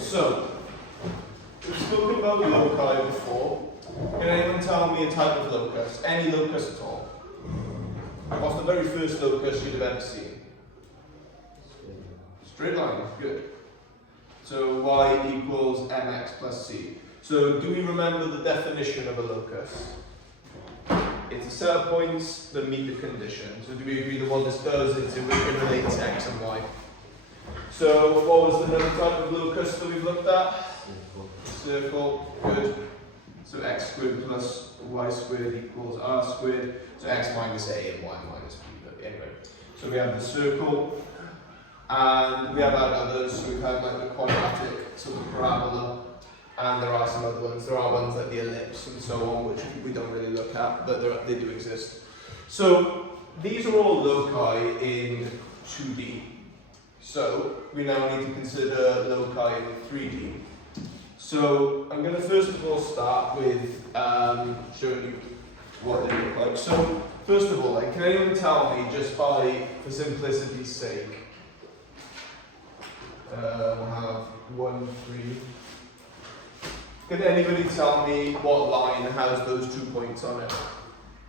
so we've spoken about loci before. Can anyone tell me a type of locus? Any locus at all? What's the very first locus you'd have ever seen? Straight line, good. So y equals mx plus c. So do we remember the definition of a locus? It's a set of points that meet the condition. So do we agree that what this does is it relates x and y? So what was another type of locus that we've looked at? Circle, good. So x squared plus y squared equals r squared. So x minus a and y minus b. But anyway, so we have the circle, and we have had others. So we've had like the quadratic, so the parabola, and there are some other ones. There are ones like the ellipse and so on, which we don't really look at, but they do exist. So these are all loci in 2D. So we now need to consider loci in 3D. So I'm going to first of all start with showing you what they look like. So first of all, can anyone tell me, just for simplicity's sake, we'll have 1, 3. Can anybody tell me what line has those 2 points on it?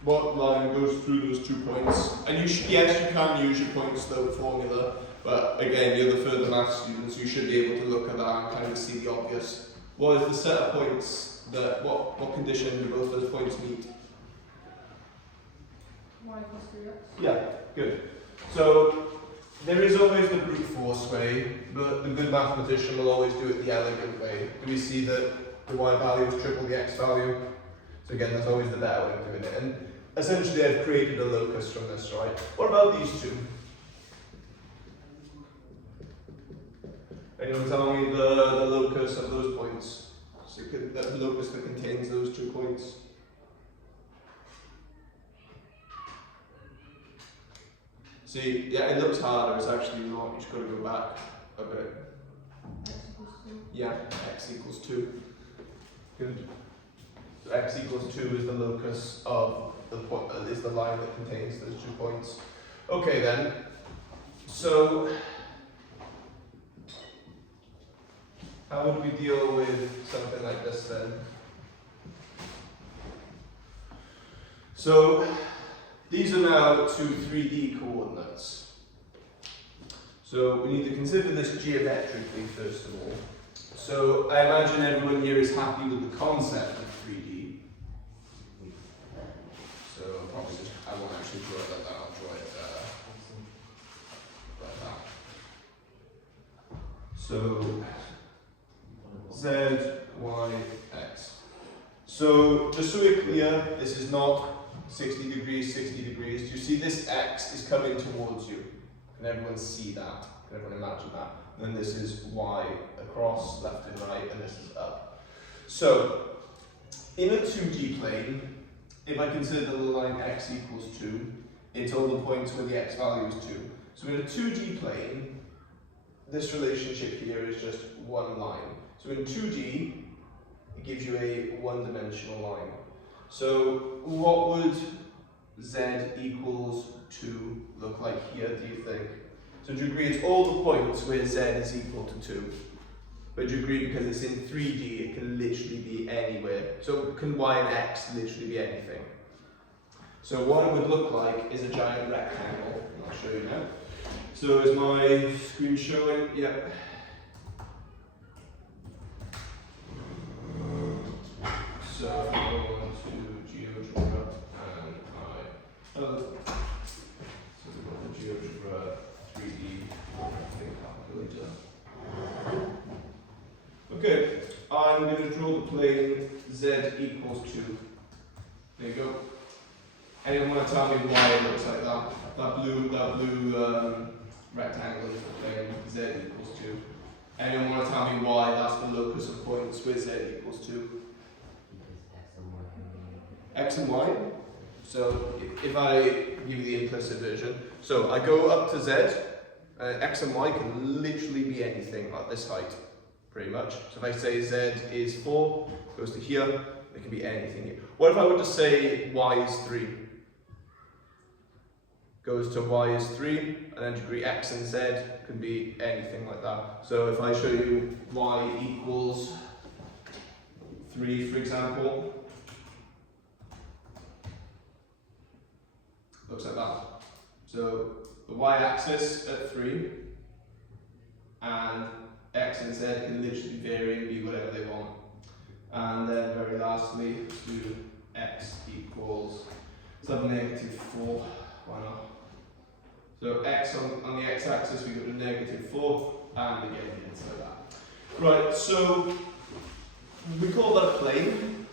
What line goes through those 2 points? And yes, you can use your point slope formula, but again, you're the further maths students, you should be able to look at that and kind of see the obvious. What is the set of points that, what condition do both those points meet? Y equals 3x. Yeah, good. So there is always the brute force way, but the good mathematician will always do it the elegant way. Do we see that the y value is triple the x value? So again, there's always the better way of doing it. And essentially I've created a locus from this, right? What about these two? Anyone tell me the locus of those points? So the locus that contains those 2 points. See, yeah, it looks harder, it's actually not. You just got to go back a bit. X equals 2. Yeah, x equals 2. Good. So x equals 2 is the locus of the point, is the line that contains those 2 points. Okay then. So how would we deal with something like this then? So these are now 2 3D coordinates. So we need to consider this geometrically first of all. So I imagine everyone here is happy with the concept of 3D. So I'll probably just, I won't actually draw it like that, I'll draw it like that. So Z, Y, X. So just so we're clear, this is not 60 degrees, 60 degrees. Do you see this X is coming towards you? Can everyone see that? Can everyone imagine that? And then this is Y across, left and right, and this is up. So in a 2D plane, if I consider the line X equals 2, it's all the points where the X value is 2. So in a 2D plane, this relationship here is just one line. So in 2D, it gives you a one-dimensional line. So what would Z equals 2 look like here, do you think? So do you agree it's all the points where Z is equal to 2? But do you agree because it's in 3D, it can literally be anywhere. So can Y and X literally be anything? So what it would look like is a giant rectangle. I'll show you now. So is my screen showing? Yep. So I go on to GeoGebra and so we've got the GeoGebra 3D calculator. Okay, I'm going to draw the plane Z equals 2. There you go. Anyone want to tell me why it looks like that? That blue rectangle is the plane Z equals 2. Anyone want to tell me why that's the locus of points where Z equals 2? X and Y. So if I give you the implicit version, so I go up to Z, X and Y can literally be anything at this height, pretty much. So if I say Z is 4, goes to here, it can be anything here. What if I were to say Y is 3? goes to y is 3, and then degree x and z can be anything like that. So if I show you y equals 3, for example, looks like that. So the y-axis at 3, and x and z can literally vary and be whatever they want. And then very lastly, do x equals negative 4. Why not? So x on the x-axis we go to negative 4, and again it's like that. Right, so we call that a plane.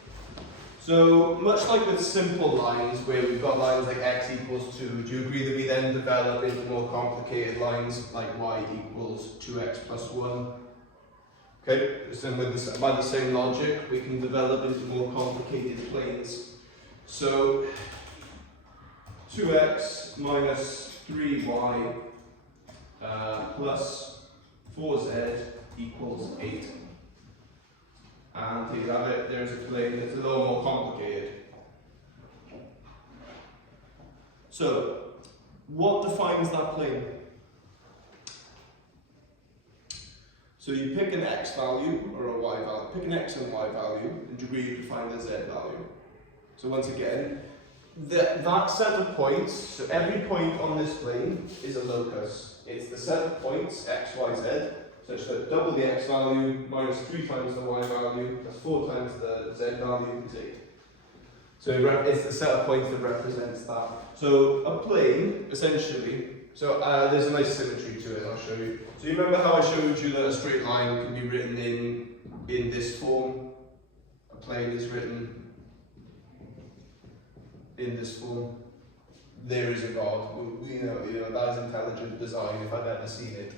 So much like with simple lines where we've got lines like x equals 2, do you agree that we then develop into more complicated lines like y equals 2x plus 1? Okay, so by the same logic we can develop into more complicated planes. So 2x minus 3y plus 4z equals 8. And here you have it, there's a plane that's a little more complicated. So, what defines that plane? So you pick an x value or a y value, pick an x and y value, and degree you define the z value. So once again, that set of points, so every point on this plane is a locus. It's the set of points, x, y, z, such that double the x value minus 3 times the y value plus 4 times the z value is 8. So it's the set of points that represents that. So a plane, essentially, so there's a nice symmetry to it, I'll show you. So you remember how I showed you that a straight line can be written in this form? A plane is written in this form. There is a God. You know that is intelligent design if I've ever seen it.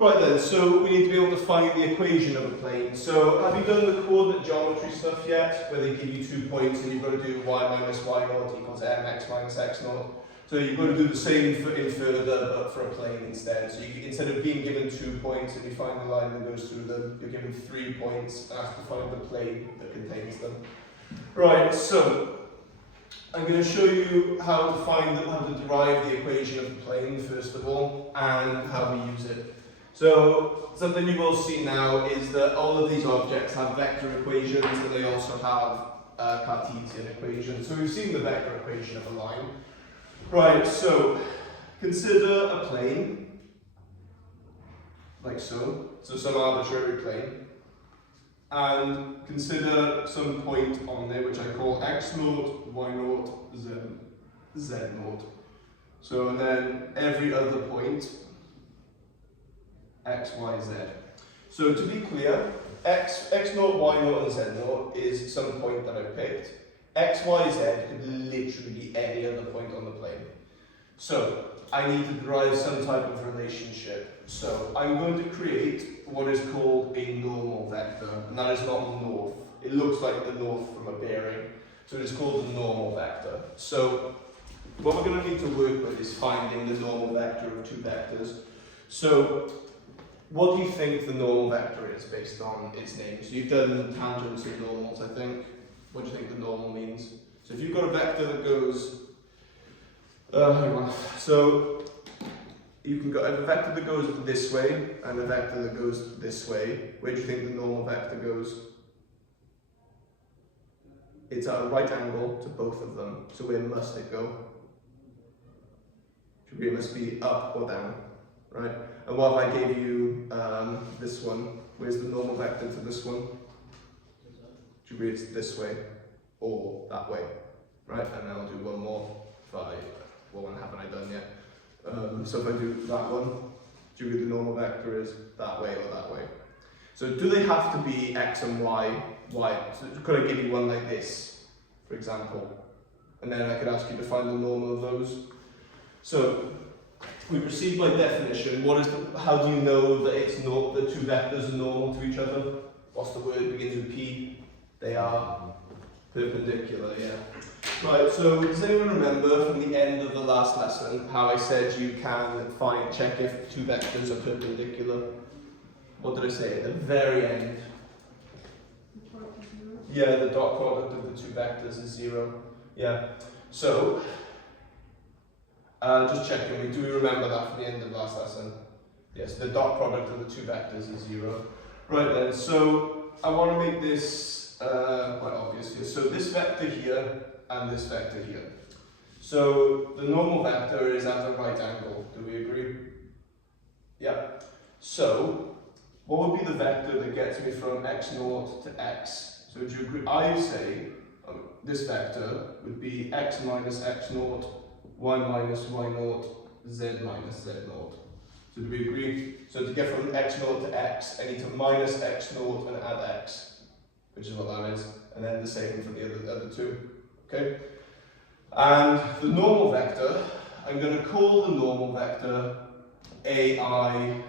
Right then, so we need to be able to find the equation of a plane. So have you done the coordinate geometry stuff yet? Where they give you 2 points and you've got to do y minus y naught equals mx minus x naught. So you've got to do the same in further, but for a plane instead. So you, instead of being given 2 points and you find the line that goes through them, you're given 3 points and have to find the plane that contains them. Right, so I'm going to show you how to derive the equation of the plane first of all, and how we use it. So something you will see now is that all of these objects have vector equations and they also have Cartesian equations. So we've seen the vector equation of a line. Right, so consider a plane, like so some arbitrary plane, and consider some point on there which I call x naught, y naught, z naught. So and then every other point, x, y, z. So to be clear, x naught, y naught, and z naught is some point that I picked. X, y, z could literally be any other point on the plane. So I need to derive some type of relationship. So I'm going to create what is called a normal vector, and that is not north. It looks like the north from a bearing, so it is called the normal vector. So what we're going to need to work with is finding the normal vector of 2 vectors. So what do you think the normal vector is based on its name? So you've done tangents and normals, I think. What do you think the normal means? So if you've got a vector that goes, so you can go a vector that goes this way and a vector that goes this way. Where do you think the normal vector goes? It's at a right angle to both of them. So where must it go? It must be up or down, right? And what if I gave you this one? Where's the normal vector to this one? To be it's this way or that way, right? And then I'll do one more. What one haven't I done yet? So if I do that one, do the normal vector is that way or that way. So do they have to be x and y? So could I give you one like this, for example? And then I could ask you to find the normal of those. So we proceed by definition. How do you know that it's not the 2 vectors are normal to each other? What's the word begins with P? They are perpendicular, yeah. Right, so does anyone remember from the end of the last lesson how I said you can check if 2 vectors are perpendicular? What did I say at the very end? Yeah, the dot product of the 2 vectors is 0. Yeah. So Just checking, do we remember that from the end of last lesson? Yes, the dot product of the two vectors is 0. Right then, so I want to make this quite obvious here. So this vector here and this vector here. So the normal vector is at a right angle, do we agree? Yeah. So what would be the vector that gets me from x0 to x? So do you agree? I say this vector would be x minus x0, y minus y0, z minus z0. So do we agree? So to get from x0 to x, I need to minus x0 and add x, which is what that is, and then the same for the other two. Okay? And the normal vector, I'm going to call the normal vector ai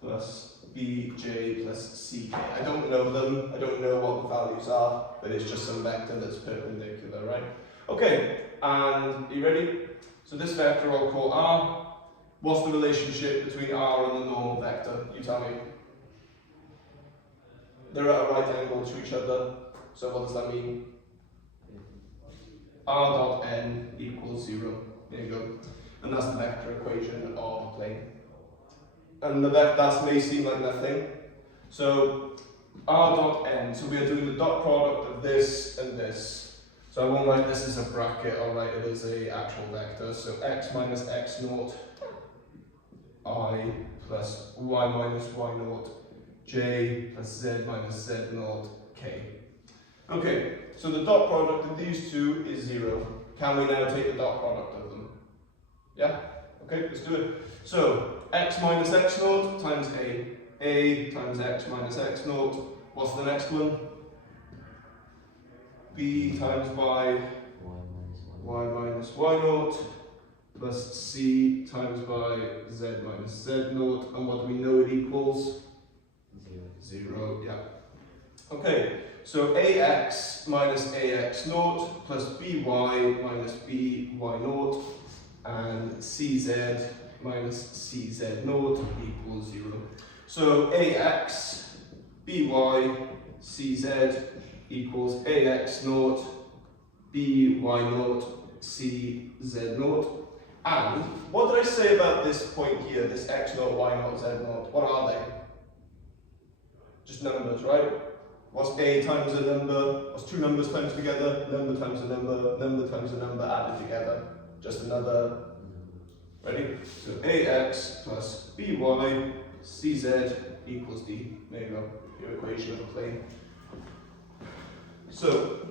plus bj plus ck. I don't know them, I don't know what the values are, but it's just some vector that's perpendicular, right? Okay, and are you ready? So this vector I'll call r. What's the relationship between r and the normal vector? You tell me. They're at a right angle to each other, so what does that mean? R dot n equals 0. There you go. And that's the vector equation of a plane. And that may seem like nothing. So R dot n, so we are doing the dot product of this and this. So I won't write this as a bracket, I'll write it as a actual vector. So x minus x naught I plus y minus y naught j plus z minus z naught k. Okay, so the dot product of these two is 0. Can we now take the dot product of them? Yeah? Okay, let's do it. So, x minus x naught times a times x minus x naught. What's the next one? b times y minus y naught plus c times by z minus z naught. And what do we know it equals? 0, yeah. Okay. So ax minus ax naught plus by minus by naught and cz minus cz naught equals 0. So ax, by, cz equals ax naught, by naught, cz naught. And what did I say about this point here, this x naught, y naught, z naught? What are they? Just numbers, right? What's a times a number? What's two numbers times together? Number times a number times a number added together. Just another. Ready? So ax plus by cz equals d. There you go. Your equation of a plane. So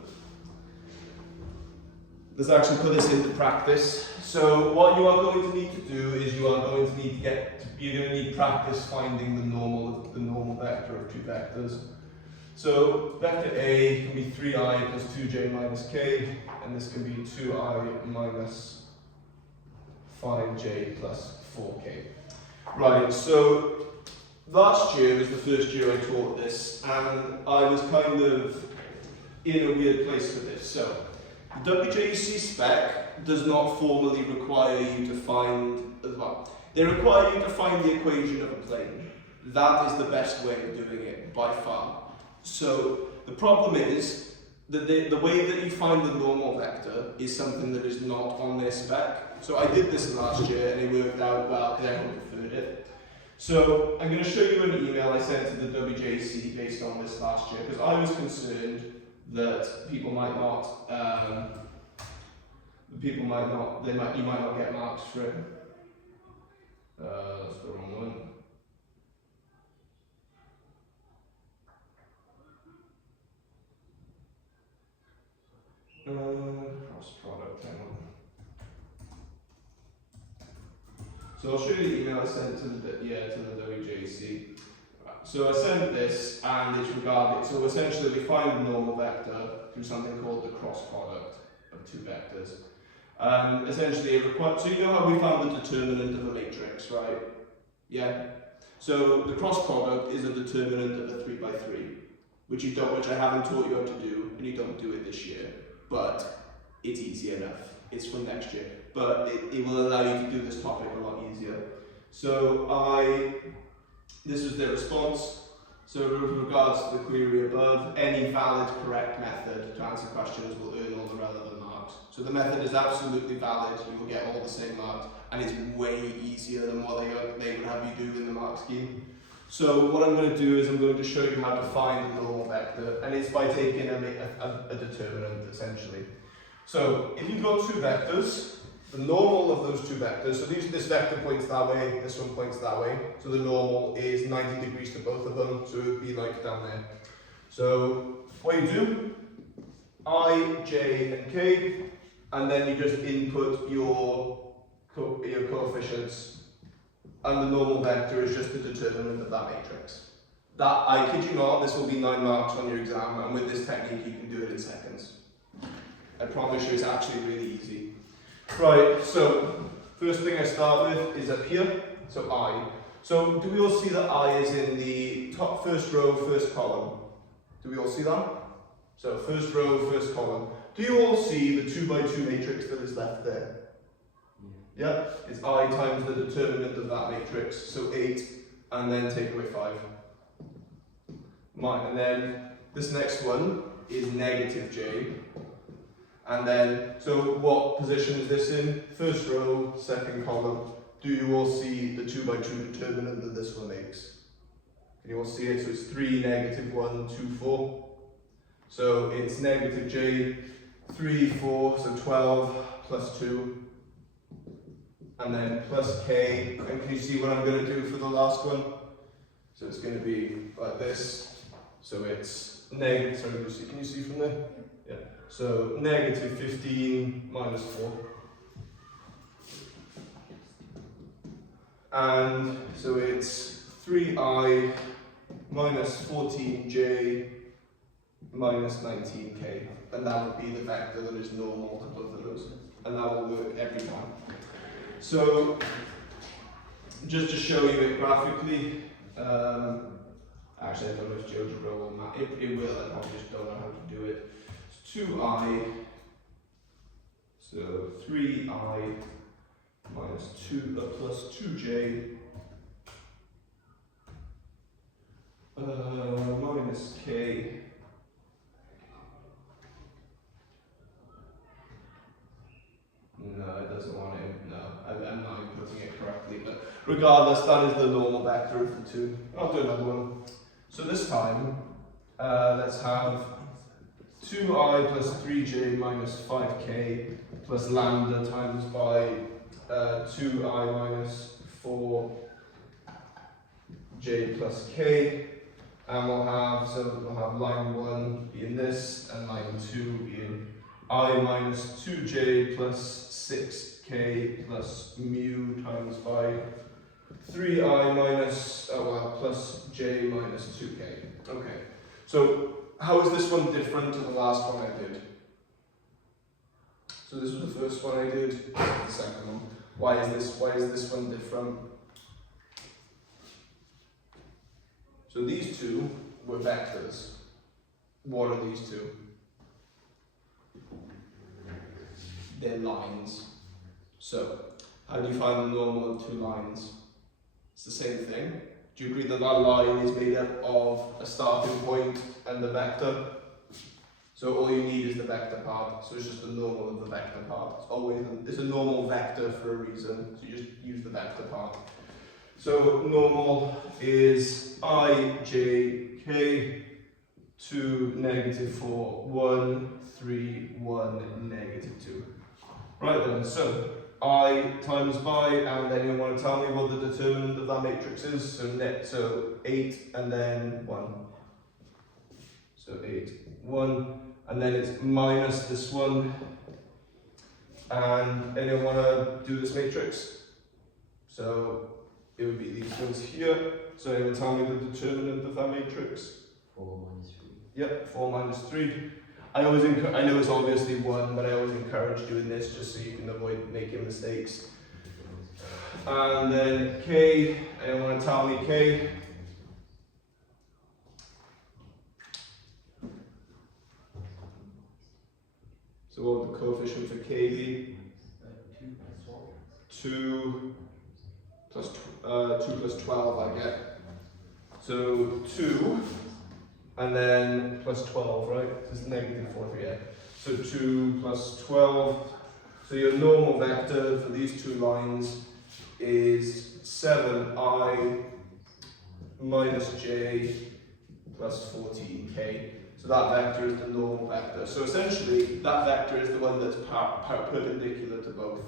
let's actually put this into practice. So what you are going to need to do is you're going to need practice finding the normal vector of two vectors. So vector A can be 3i plus 2j minus k, and this can be 2i minus 5j plus 4k. Right, so last year was the first year I taught this, and I was kind of in a weird place with this. So the WJEC spec does not formally require you to find, well, they require you to find the equation of a plane. That is the best way of doing it, by far. So the problem is that the way that you find the normal vector is something that is not on their spec. So I did this last year and it worked out well because everyone preferred it. So I'm going to show you an email I sent to the WJC based on this last year because I was concerned that you might not get marks for it. That's the wrong one. Cross product, hang on. So I'll show you the email I sent to the WJC. So I sent this and it's regarding, so essentially we find the normal vector through something called the cross product of two vectors. Essentially it requires, so you know how we found the determinant of a matrix, right? Yeah? So the cross product is a determinant of a 3 by 3, which I haven't taught you how to do, and you don't do it this year. But it's easy enough. It's from next year. But it will allow you to do this topic a lot easier. So this was their response. So with regards to the query above, any valid correct method to answer questions will earn all the relevant marks. marks. So the method is absolutely valid, you will get all the same marks, and it's way easier than what they would have you do in the mark scheme. So what I'm going to do is I'm going to show you how to find the normal vector, and it's by taking a determinant, essentially. So if you've got two vectors, the normal of those two vectors, so this vector points that way, this one points that way, so the normal is 90 degrees to both of them, so it would be like down there. So what you do, I, J, and K, and then you just input your coefficients, and the normal vector is just the determinant of that matrix. That, I kid you not, this will be 9 marks on your exam, and with this technique you can do it in seconds. I promise you it's actually really easy. Right, so first thing I start with is up here, so I. So do we all see that I is in the top first row, first column? Do we all see that? So first row, first column. Do you all see the 2 by 2 matrix that is left there? Yeah, it's I times the determinant of that matrix, so 8, and then take away 5. And then this next one is negative j. And then, so what position is this in? First row, second column. Do you all see the 2 by 2 determinant that this one makes? Can you all see it? So it's 3, negative 1, 2, 4. So it's negative j, 3, 4, so 12 plus 2. And then plus k. And can you see what I'm going to do for the last one? So it's going to be like this. So it's negative, sorry, can you see from there? Yeah. So negative 15 minus 4. And so it's 3i minus 14j minus 19k. And that would be the vector that is normal to both of those. And that will work every time. So just to show you it graphically, actually I don't know if GeoGebra will map, it will, I probably just don't know how to do it. 2i, so 3i minus 2 plus 2j minus k no, it doesn't want it, no, I'm not inputting it correctly, but regardless, that is the normal vector of the two. I'll do another one. So this time, let's have 2i plus 3j minus 5k plus lambda times by 2i minus 4j plus k, and we'll have line 1 be in this, and line 2 be in I minus 2j plus 6k plus mu times by 3i minus, plus j minus 2k. Okay, so how is this one different to the last one I did? So this was the first one I did, this is the second one. Why is this one different? So these two were vectors. What are these two? They're lines. So, how do you find the normal of two lines? It's the same thing. Do you agree that that line is made up of a starting point and the vector? So all you need is the vector part. So it's just the normal of the vector part. It's a normal vector for a reason. So you just use the vector part. So normal is I, j, k, 2, negative 4, 1, 3, 1, negative 2. Right then, so I times by, and then you want to tell me what the determinant of that matrix is. So 8 and then 1. So 8, 1, and then it's minus this one. And anyone want to do this matrix? So it would be these ones here. So anyone tell me the determinant of that matrix? 4 minus 3. Yep, 4 minus 3. I know it's obviously 1, but I always encourage doing this just so you can avoid making mistakes. And then k, anyone want to tell me k? So what would the coefficient for k be? 2 plus 12 I get. So 2 and then plus 12, right? So it's negative 4, 3, yeah. So 2 plus 12. So your normal vector for these two lines is 7i minus j plus 14k. So that vector is the normal vector. So essentially, that vector is the one that's perpendicular to both.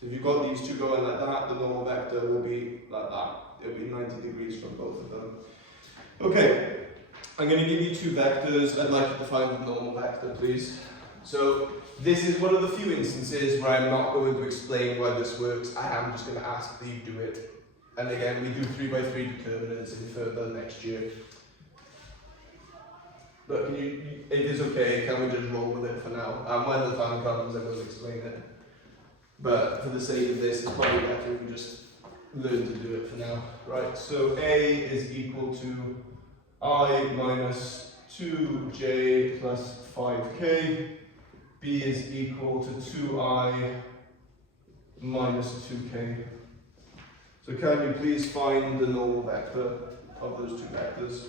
So if you've got these two going like that, the normal vector will be like that. It will be 90 degrees from both of them. Okay, I'm going to give you two vectors. I'd like you to find the normal vector, please. So this is one of the few instances where I'm not going to explain why this works. I am just going to ask that you do it. And again, we do 3x3 determinants in further next year. But can you, if it's okay, can we just roll with it for now? And when the time comes, I will explain it. But for the sake of this, it's probably better if we just learn to do it for now. Right, so A is equal to I minus 2j plus 5k. B is equal to 2i minus 2k. So can you please find the normal vector of those two vectors?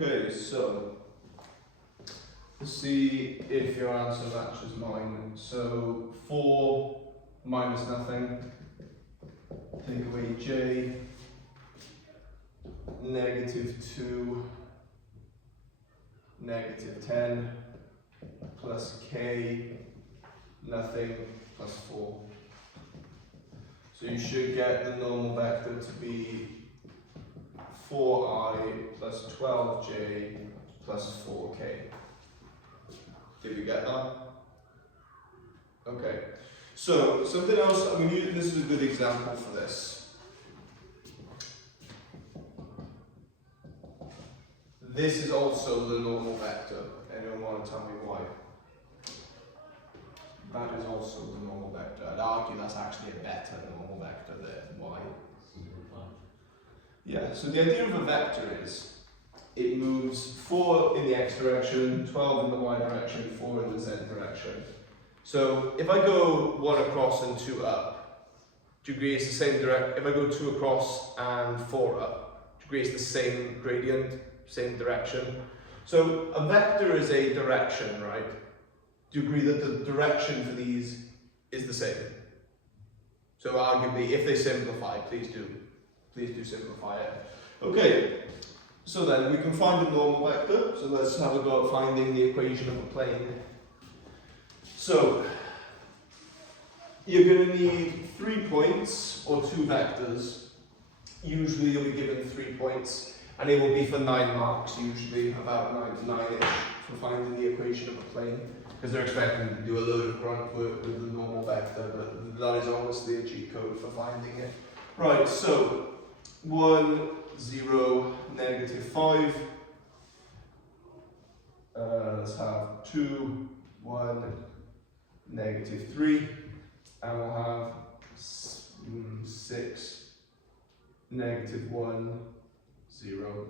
Okay, so let's see if your answer matches mine. So 4 minus nothing, take away j, negative 2, negative 10, plus k, nothing, plus 4. So you should get the normal vector to be 4i plus 12j plus 4k. Did we get that? Okay. So something else, I'm going to use, this is a good example for this. This is also the normal vector. Anyone want to tell me why? That is also the normal vector. I'd argue that's actually a better normal vector there. Why? Yeah, so the idea of a vector is it moves 4 in the x direction, 12 in the y direction, 4 in the z direction. So if I go 1 across and 2 up, do you agree it's the same direct? If I go 2 across and 4 up, do you agree it's the same gradient, same direction? So a vector is a direction, right? Do you agree that the direction for these is the same? So arguably, if they simplify, please do simplify it. Okay, so then we can find a normal vector. So let's have a go at finding the equation of a plane. So you're going to need 3 points or 2 vectors. Usually you'll be given 3 points, and it will be for 9 marks, usually about 9 to 9-ish for finding the equation of a plane, because they're expecting you to do a load of grunt work with the normal vector, but that is obviously a cheat code for finding it. Right, so 1, 0, negative 5. Let's have 2, 1, negative 3, and we'll have 6, negative 1, 0.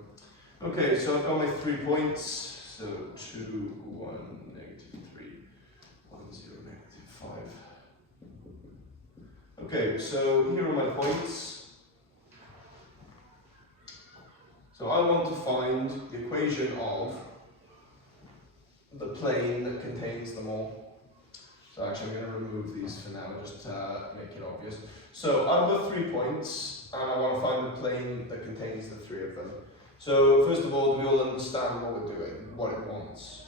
Okay, so I've got my 3 points. So 2, 1, negative 3, 1, 0, negative 5. Okay, so here are my points. So I want to find the equation of the plane that contains them all. So actually I'm going to remove these for now, just to make it obvious. So I've got 3 points, and I want to find the plane that contains the 3 of them. So first of all, do we all understand what we're doing, what it wants?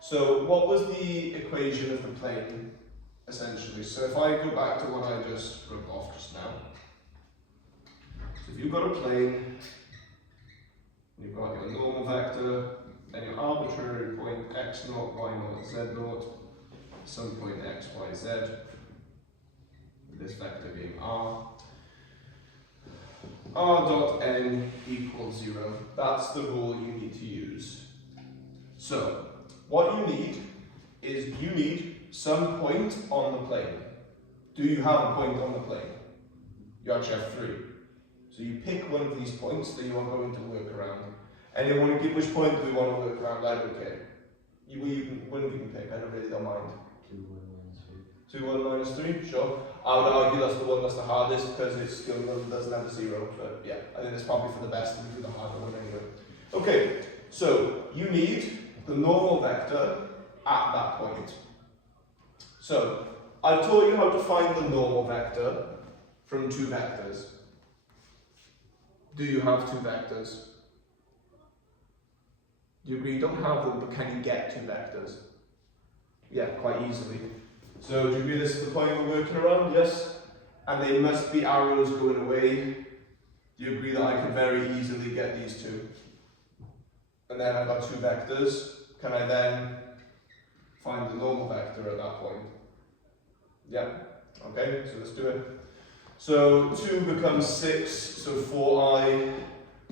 So what was the equation of the plane, essentially? So if I go back to what I just wrote off just now. So if you've got a plane, you've got your normal vector, and your arbitrary point x0, y0, z0, some point x, y, z, this vector being r. R dot n equals 0. That's the rule you need to use. So, what you need is you need some point on the plane. Do you have a point on the plane? You actually have 3. So you pick one of these points that you are going to work around. And you want to give which point do we want to work around? I don't care. One of you can pick, I don't mind. 2, 1, minus 3, sure. I would argue that's the one that's the hardest because it still doesn't have a 0, but yeah, I think it's probably for the best to do the harder one anyway. Okay, so you need the normal vector at that point. So, I've taught you how to find the normal vector from 2 vectors. Do you have 2 vectors? Do you agree you don't have them, but can you get 2 vectors? Yeah, quite easily. So do you agree this is the point we're working around? Yes? And they must be arrows going away. Do you agree that I could very easily get these 2? And then I've got 2 vectors. Can I then find the normal vector at that point? Yeah. Okay, so let's do it. So 2 becomes 6, so 4i.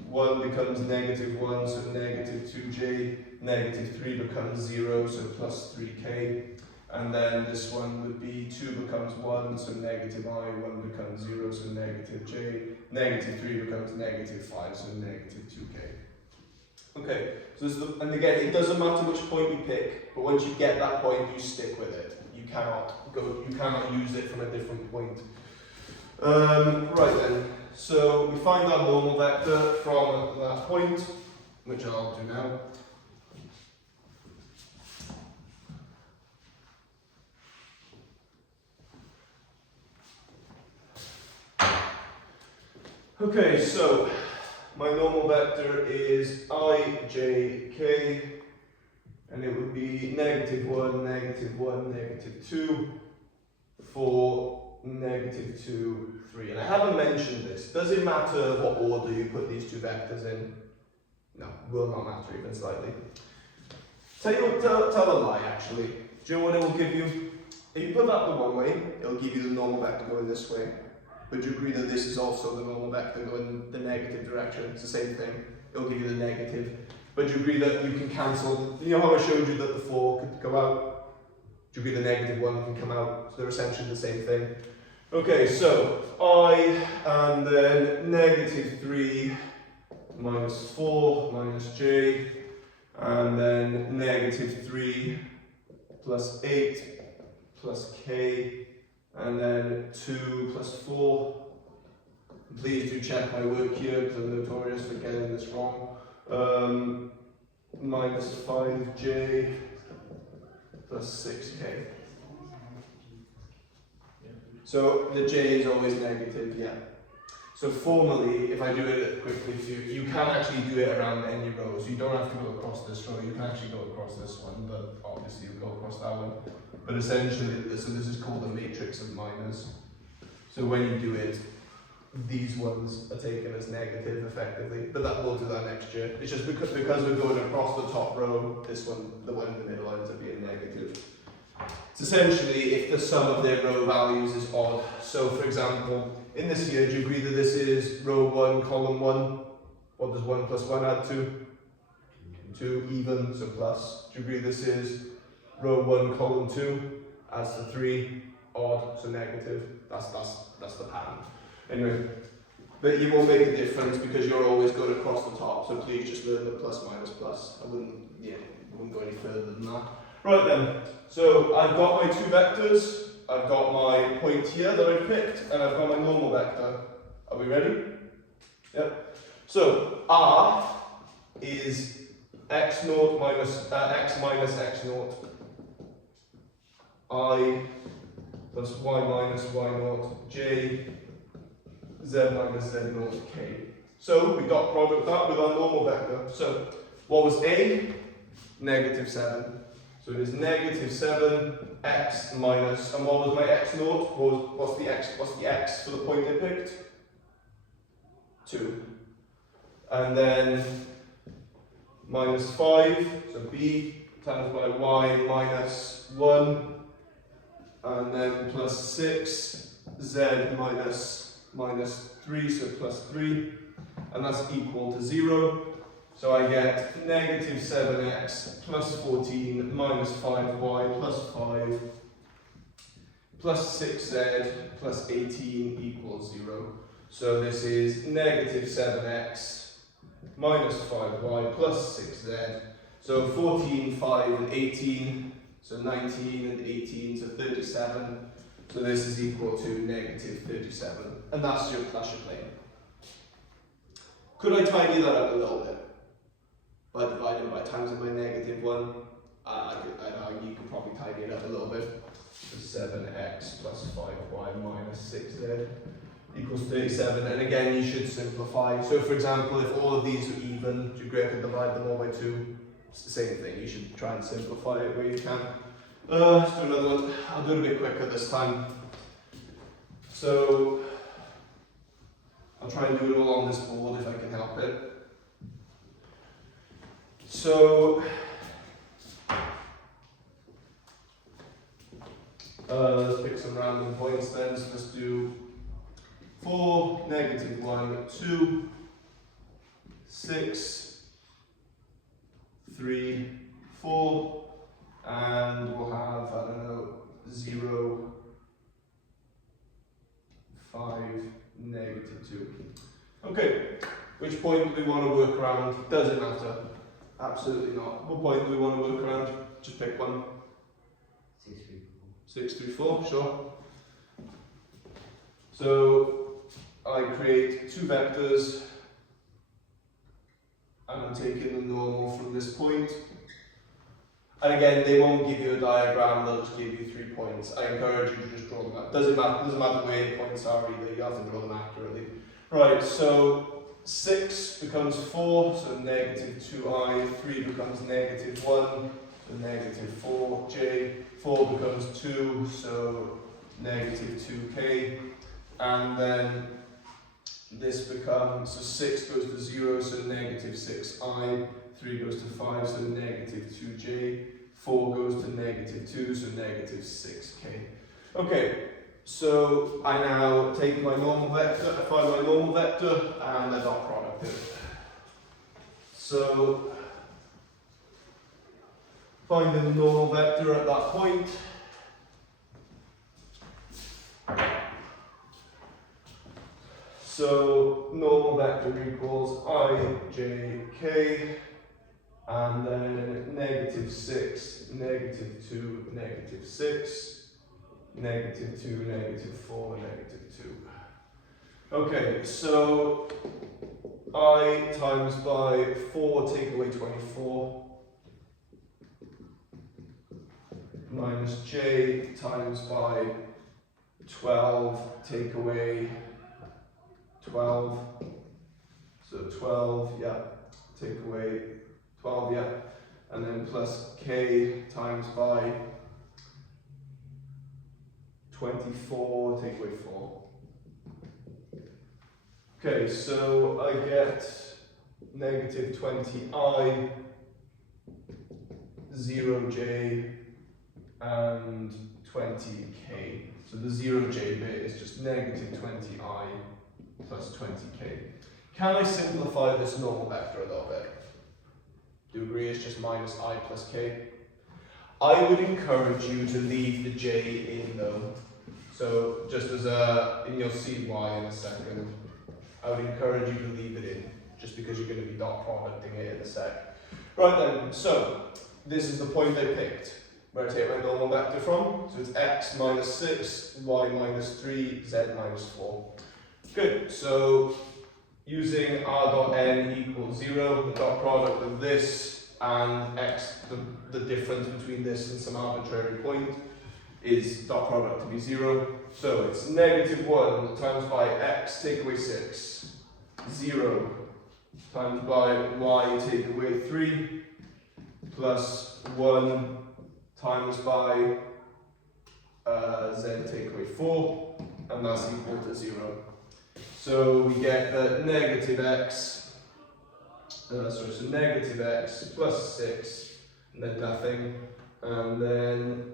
1 becomes negative 1, so negative 2j. Negative 3 becomes 0, so plus 3k. And then this one would be 2 becomes 1, so negative I, 1 becomes 0, so negative j. Negative 3 becomes negative 5, so negative 2k. Okay, so this is and again, it doesn't matter which point you pick, but once you get that point, you stick with it. You cannot use it from a different point. Right then, so we find our normal vector from that point, which I'll do now. Okay, so my normal vector is I, j, k, and it would be negative 1, negative 1, negative 2, 4, negative 2, 3. And I haven't mentioned this. Does it matter what order you put these 2 vectors in? No, will not matter even slightly. Tell a lie actually. Do you know what it will give you? If you put that the one way, it will give you the normal vector going this way. But do you agree that this is also the normal vector going the negative direction? It's the same thing. It'll give you the negative. But do you agree that you can cancel? You know how I showed you that the 4 could go out? Do you agree the negative 1 can come out? So they're essentially the same thing. Okay, so I and then negative 3 minus 4 minus j, and then negative 3 plus 8 plus k. And then 2 plus 4. Please do check my work here because I'm notorious for getting this wrong. Minus 5j plus 6k. So the j is always negative, yeah. So formally, if I do it quickly for you, you can actually do it around any row. So you don't have to go across this row, you can actually go across this one, but obviously you'll go across that one. But essentially, so this is called the matrix of minors. So when you do it, these ones are taken as negative effectively, but we'll do that next year. It's just because we're going across the top row, this one, the one in the middle ends up being negative. It's essentially if the sum of their row values is odd. So for example, in this here, do you agree that this is row 1, column 1? What does 1 plus 1 add to? 2, even, so plus. Do you agree this is row 1, column 2? Adds to 3, odd, so negative. That's the pattern. Anyway, but you won't make a difference because you're always going across the top, so please just learn the plus minus plus. I wouldn't go any further than that. Right then, so I've got my two vectors, I've got my point here that I picked, and I've got my normal vector. Are we ready? Yep. So R is x naught minus x minus x naught, I plus y minus y naught, j z minus z naught, k. So we dot product that with our normal vector. So what was A? Negative 7. So it is negative 7 x minus, and what was my x naught? What's the x for the point I picked? 2. And then minus 5, so b times by y minus 1, and then plus 6 z minus 3, so plus 3, and that's equal to 0. So I get negative 7x plus 14 minus 5y plus 5 plus 6z plus 18 equals 0. So this is negative 7x minus 5y plus 6z. So 14, 5 and 18, so 19 and 18, so 37. So this is equal to negative 37. And that's your plane. Could I tidy that up a little bit? By dividing by times it by negative 1, I'd argue you could probably tidy it up a little bit. So 7x plus 5y minus 6z equals 37. And again, you should simplify. So for example, if all of these are even, do you agree I could divide them all by 2? It's the same thing. You should try and simplify it where you can. Let's do another one. I'll do it a bit quicker this time. So I'll try and do it all on this board if I can help it. So let's pick some random points then. So let's do 4, negative 1, 2, 6, 3, 4, and we'll have, I don't know, 0, 5, negative 2. Okay, which point do we want to work around? Does it matter? Absolutely not. What point do we want to work around? Just pick one. 6, 3, 6 through 4, sure. So I create two vectors and I'm taking the normal from this point. And again, they won't give you a diagram, they'll just give you 3 points. I encourage you to just draw them out. Doesn't matter where the points are either, you have to draw them accurately. Right, so 6 becomes 4, so negative 2i, 3 becomes negative 1, so negative 4j, 4 becomes 2, so negative 2k, and then this becomes, so 6 goes to 0, so negative 6i, 3 goes to 5, so negative 2j, 4 goes to negative 2, so negative 6k. Okay. So I now take my normal vector, I find my normal vector, and I dot product it. So find the normal vector at that point. So normal vector equals I, j, k, and then negative 6, negative 2, negative 6. Negative 2, negative 4, negative 2. Okay, so I times by 4 take away 24 minus j times by 12 take away 12. So 12, yeah, take away 12, yeah, and then plus k times by 24, take away 4. Okay, so I get negative 20i, 0j, and 20k. So the 0j bit is just negative 20i plus 20k. Can I simplify this normal vector a little bit? Do you agree it's just minus I plus k? I would encourage you to leave the j in though. So just as and you'll see why in a second. I would encourage you to leave it in, just because you're going to be dot producting it in a sec. Right then, so this is the point I picked, where I take my normal vector from. So it's x minus 6, y minus 3, z minus 4. Good, so using r dot n equals 0, the dot product of this and x, the difference between this and some arbitrary point, is dot product to be 0. So it's negative 1 times by x take away 6, 0 times by y take away 3, plus 1 times by z take away 4, and that's equal to 0. So we get that negative x, so negative x plus 6, and then nothing, and then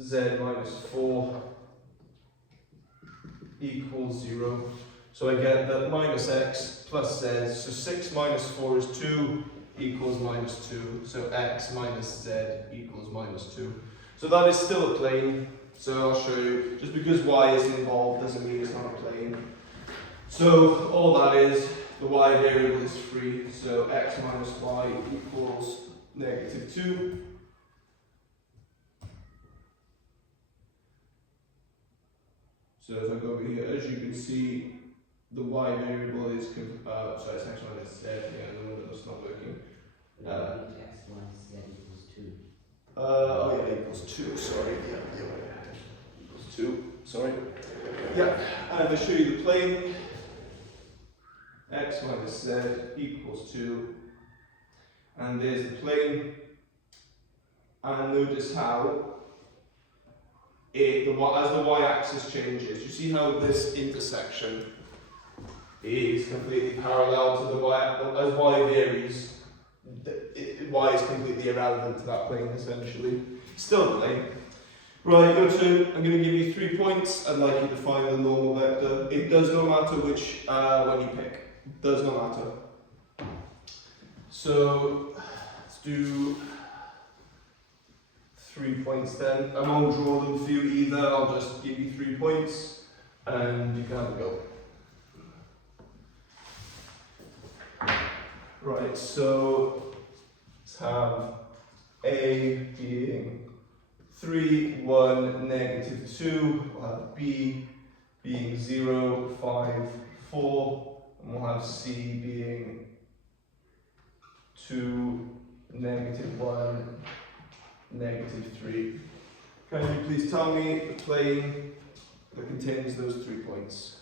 z minus 4 equals 0. So I get that minus x plus z, so 6 minus 4 is 2 equals minus 2. So x minus z equals minus 2. So that is still a plane. So I'll show you. Just because y is involved doesn't mean it's not a plane. So all that is, the y variable is free. So x minus y equals negative 2. So if I go over here, as you can see, the y variable is, sorry, it's x minus z, yeah, no, that's not working. X minus z equals 2. Oh yeah, equals 2, sorry, yeah, equals 2, sorry. Yeah, and if I show you the plane, x minus z equals 2, and there's the plane, and notice how as the y-axis changes, you see how this intersection is completely parallel to the y, as y varies, y is completely irrelevant to that plane essentially. Still a plane. Right, your turn. I'm going to give you 3 points. I'd like you to find the normal vector. It does not matter which one you pick. It does not matter. So let's do 3 points then. I won't draw them for you either. I'll just give you 3 points, and you can have a go. Right, so let's have A being 3, 1, negative 2. We'll have B being 0, 5, 4. And we'll have C being 2, negative 1, negative 3. Can you please tell me the plane that contains those 3 points?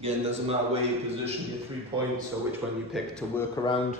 Again, doesn't matter where you position your 3 points or which one you pick to work around.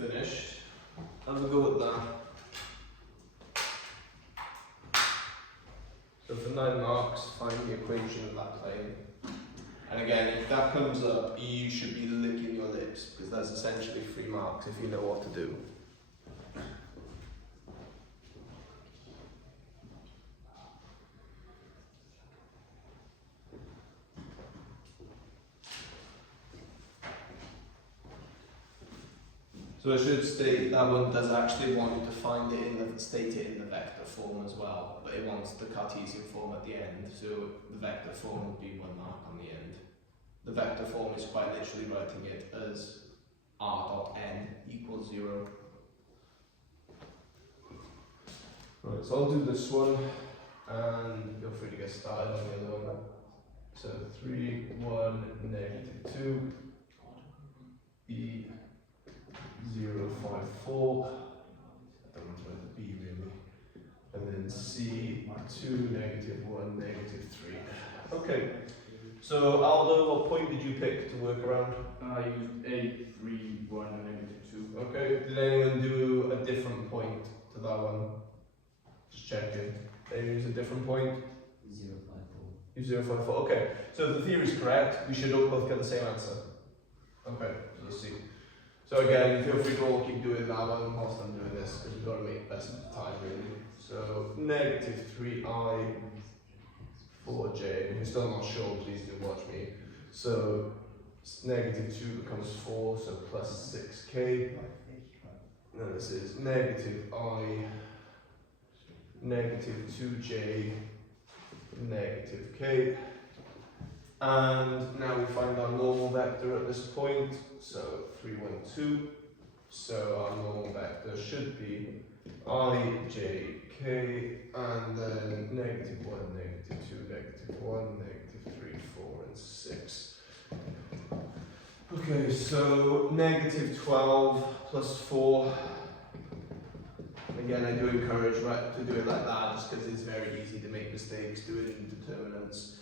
finished, have a go at that. So for 9 marks, find the equation of that plane. And again, if that comes up, you should be licking your lips, because that's essentially 3 marks if you know what to do. So I should state that one does actually want you to find it in the, state it in the vector form as well, but it wants the Cartesian form at the end, so the vector form would be 1 mark on the end. The vector form is quite literally writing it as r dot n equals 0. Right, so I'll do this one, and feel free to get started on the other one. So 3, 1, negative 2, e 0, 5, 4, I don't know where the b really, and then c 2, negative 1, negative 3. Okay, so Aldo, what point did you pick to work around? I used 8, 3, 1, and negative 2. Okay, did anyone do a different point to that one? Just checking. Anyone use a different point? 0, 5, 4. Use 0, 5, 4. Okay, so if the theory is correct, we should all both get the same answer. Okay, let's see. So again, feel free to all keep doing that one whilst I'm doing this, because we've got to make the best of the time really. So negative 3i 4j, if you're still not sure, please do watch me. So negative 2 becomes 4, so plus 6k. Then this is negative I, negative 2j, negative k. And now we find our normal vector at this point, so 3, 1, 2. So our normal vector should be I, j, k, and then negative 1, negative 2, negative 1, negative 3, 4, and 6. Okay, so negative 12 plus 4. Again, I do encourage to do it like that, just because it's very easy to make mistakes doing it in determinants.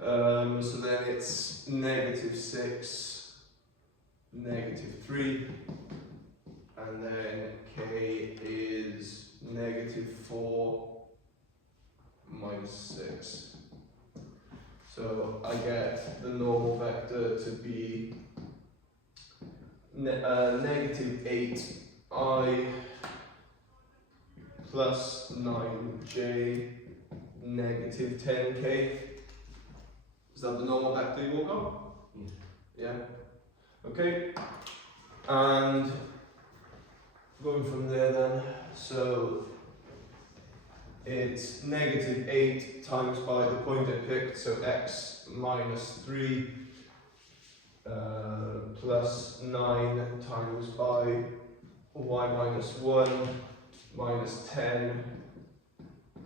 So then it's negative 6, negative 3, and then k is negative 4 minus 6. So I get the normal vector to be negative 8i plus 9j negative 10k. Is that the normal vector you will go? Yeah. Okay. And going from there then, so it's negative 8 times by the point I picked, so x minus 3 plus 9 times by y minus 1 minus 10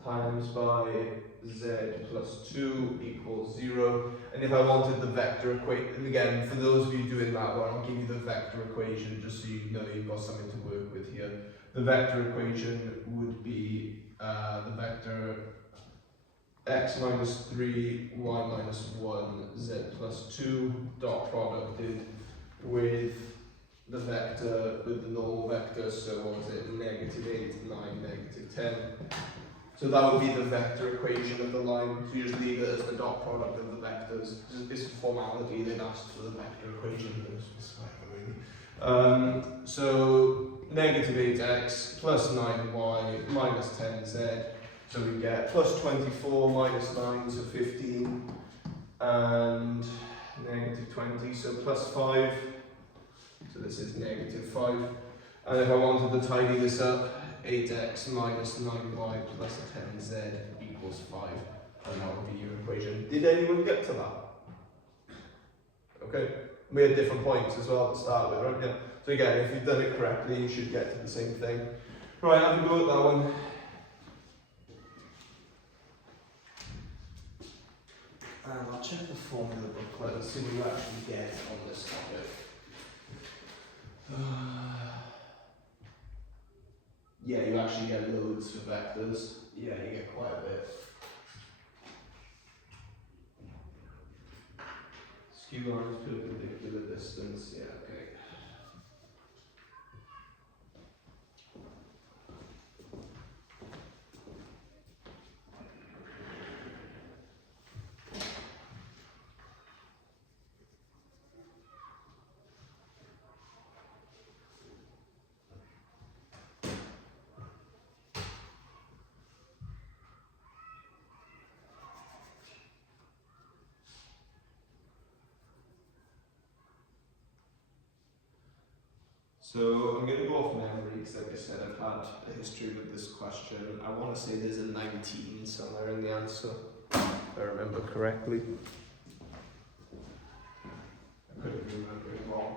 times by z plus 2 equals 0. And if I wanted the vector equation, again, for those of you doing that one, I'll give you the vector equation just so you know you've got something to work with here. The vector equation would be the vector x minus 3, y minus 1, z plus 2 dot producted with the vector, with the normal vector, so what was it, negative 8, 9, negative 10. So that would be the vector equation of the line. So you just leave it as the dot product of the vectors. This is formality, they've asked for the vector equation. So negative 8x plus 9y minus 10z. So we get plus 24 minus 9, so 15. And negative 20, so plus 5. So this is negative 5. And if I wanted to tidy this up, 8x minus 9y plus 10z equals 5. And that would be your equation. Did anyone get to that? Okay. We had different points as well to start with, right? Yeah. So again, if you've done it correctly, you should get to the same thing. Right, have a go at that one. And I'll check the formula booklet and see what you actually get on this topic. Yeah, you actually get loads for vectors. Yeah, you get quite a bit. Skew lines, perpendicular distance, yeah, okay. So I'm going to go off memory because, like I said, I've had a history with this question. I want to say there's a 19 somewhere in the answer, if I remember correctly. I could have remembered it wrong.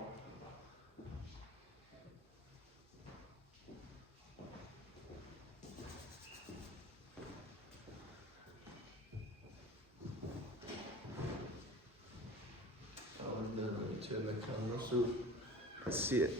I'm going to turn the camera so I can see it.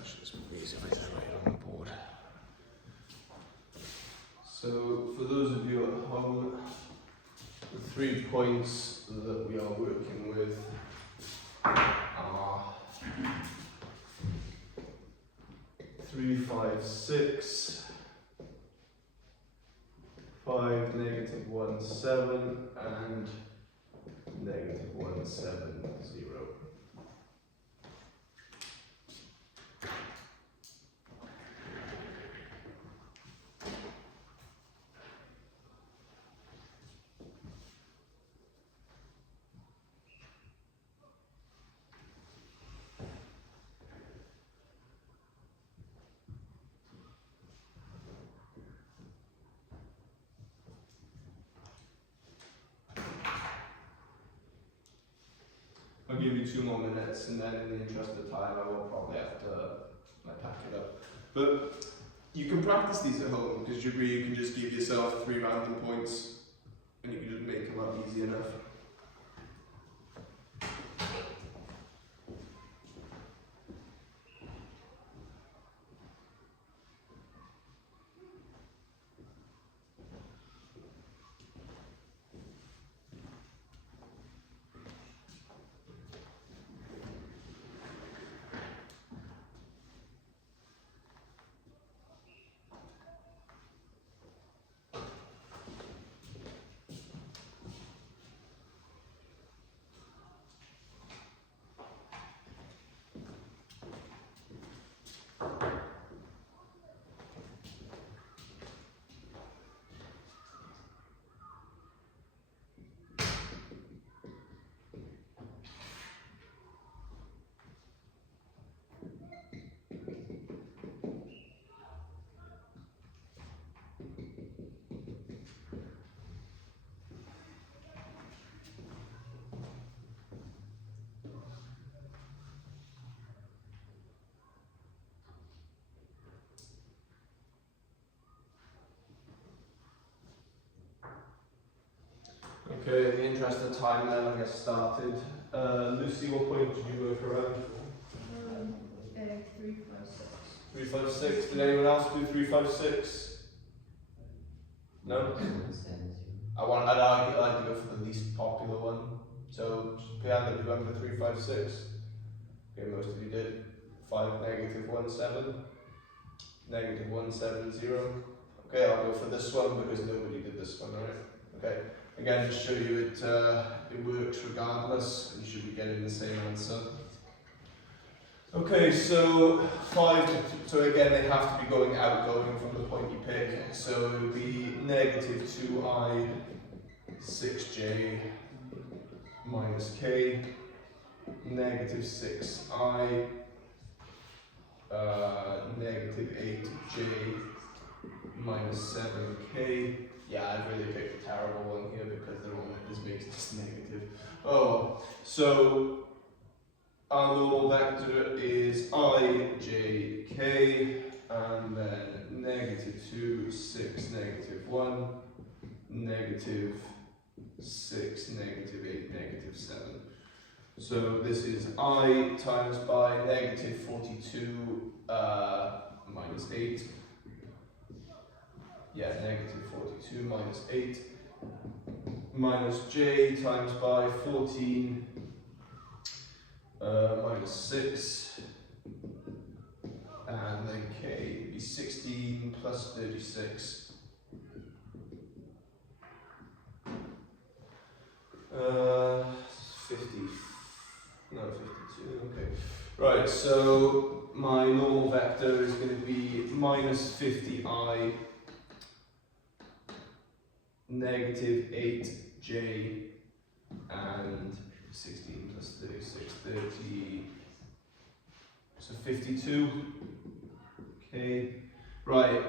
Actually, it's easier if I throw it on the board. So, for those of you at home, the 3 points that we are working with are 3, 5, 6, 5, negative 1, 7, and negative 1, 7, 0. I'll give you 2 more minutes, and then in the interest of time, I will probably have to pack it up. But you can practice these at home, because you agree you can just give yourself 3 random points, and you can just make them up easy enough. Okay, in the interest of time then, I'll get started. Lucy, what point did you work around? 3, 5, 6. 3, 5, 6. Did anyone else do 3, 5, 6? No? I'd like to go for the least popular one. So, Piano, do you remember 3, 5, 6? Okay, most of you did. 5, negative 1, 7. Negative 1, 7, 0. Okay, I'll go for this one because nobody did this one, right? Okay. Again, just show you it works regardless. You should be getting the same answer. Okay, so 5. So again, they have to be going outgoing from the point you pick. So it would be negative 2i 6j minus k, negative 6i negative 8j minus 7k. Yeah, I've really picked a terrible one here because this makes this negative. Oh, so our normal vector is I, j, k, and then negative 2, 6, negative 1, negative 6, negative 8, negative 7. So this is I times by negative 42 minus 8. Yeah, negative 42 minus 8 minus j times by 14 minus 6, and then k would be 16 plus 36 50. No, 52. Okay. Right. So my normal vector is going to be minus 50i, negative 8j, and 16 plus 36, 30. So 52. Okay. Right.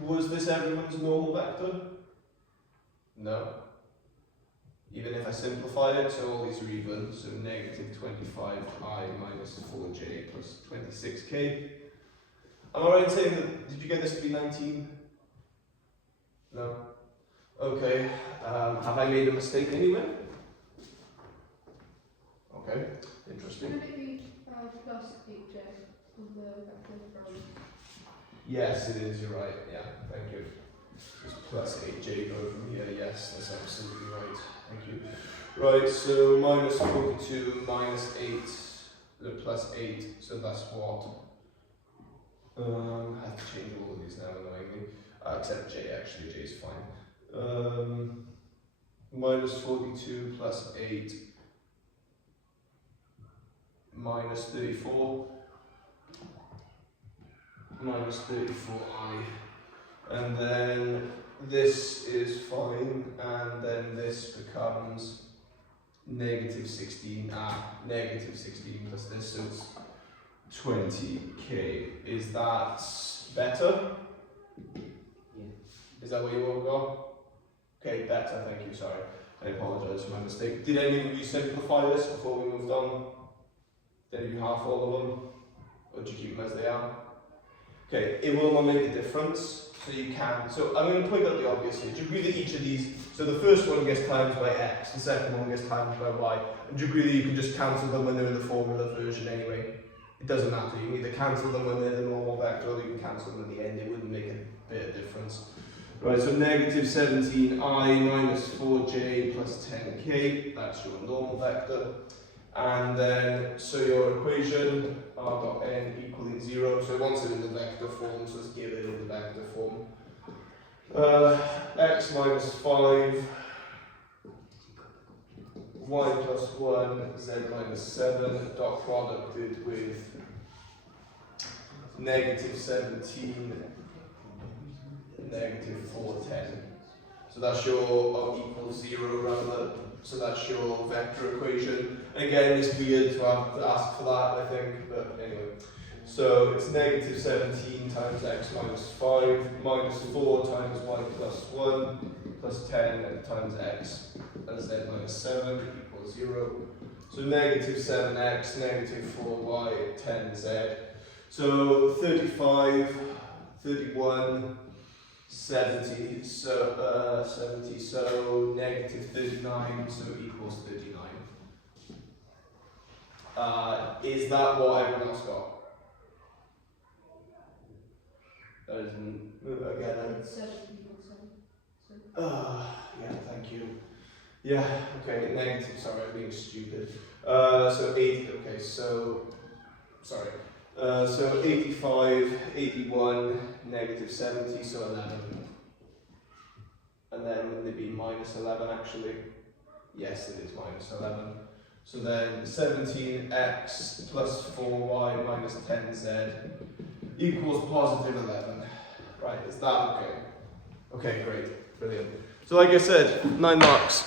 Was this everyone's normal vector? No. Even if I simplify it, so all these are even, so negative 25i minus 4j plus 26k. Am I right in saying that, did you get this to be 19? No? Okay, have I made a mistake anywhere? Okay, interesting. Could it be plus 8j of the vector from? Yes, it is, you're right, yeah, thank you. Just plus 8j go from here, yes, that's absolutely right, thank you. Right, so minus 42 minus 8, plus 8, so that's what? I have to change all of these now, annoyingly. Except j, actually, j is fine. Minus 42 plus 8 minus 34 minus 34i, and then this is fine, and then this becomes negative 16, negative 16 plus this, so it's 20k. Is that better? Yeah. Is that what you want to go? Okay, better, thank you, sorry. I apologise for my mistake. Did any of you simplify this before we moved on? Did you half all of them? Or did you keep them as they are? Okay, it will not make a difference, so you can. So I'm going to point out the obvious here. Do you agree that each of these, so the first one gets times by x, the second one gets times by y, and do you agree that you can just cancel them when they're in the formula version anyway? It doesn't matter, you can either cancel them when they're the normal vector, or you can cancel them at the end, it wouldn't make a bit of difference. Right, so negative 17i minus 4j plus 10k, that's your normal vector. And then, so your equation, r dot n equaling 0, so once it's in the vector form, so let's give it in the vector form. X minus 5, y plus 1, z minus 7, dot producted with negative 17, negative 410. So that's your equals 0 rather. So that's your vector equation. And again, it's weird to have to ask for that, I think, but anyway. So it's negative 17 times x minus 5 minus 4 times y plus 1 plus 10 times x and z minus 7 equals 0. So negative 7x, negative 4y, 10z. So 35, 31, 70, so 70, so negative 39, so equals 39. Is that what everyone else got? That isn't, again, 7 equals 7. yeah, thank you. Yeah, okay, negative, sorry, I'm being stupid. So 80, okay, so, sorry. So 85, 81, negative 70, so 11. And then would it be minus 11 actually? Yes, it is minus 11. So then 17x plus 4y minus 10z equals positive 11. Right, is that okay? Okay, great, brilliant. So like I said, 9 marks.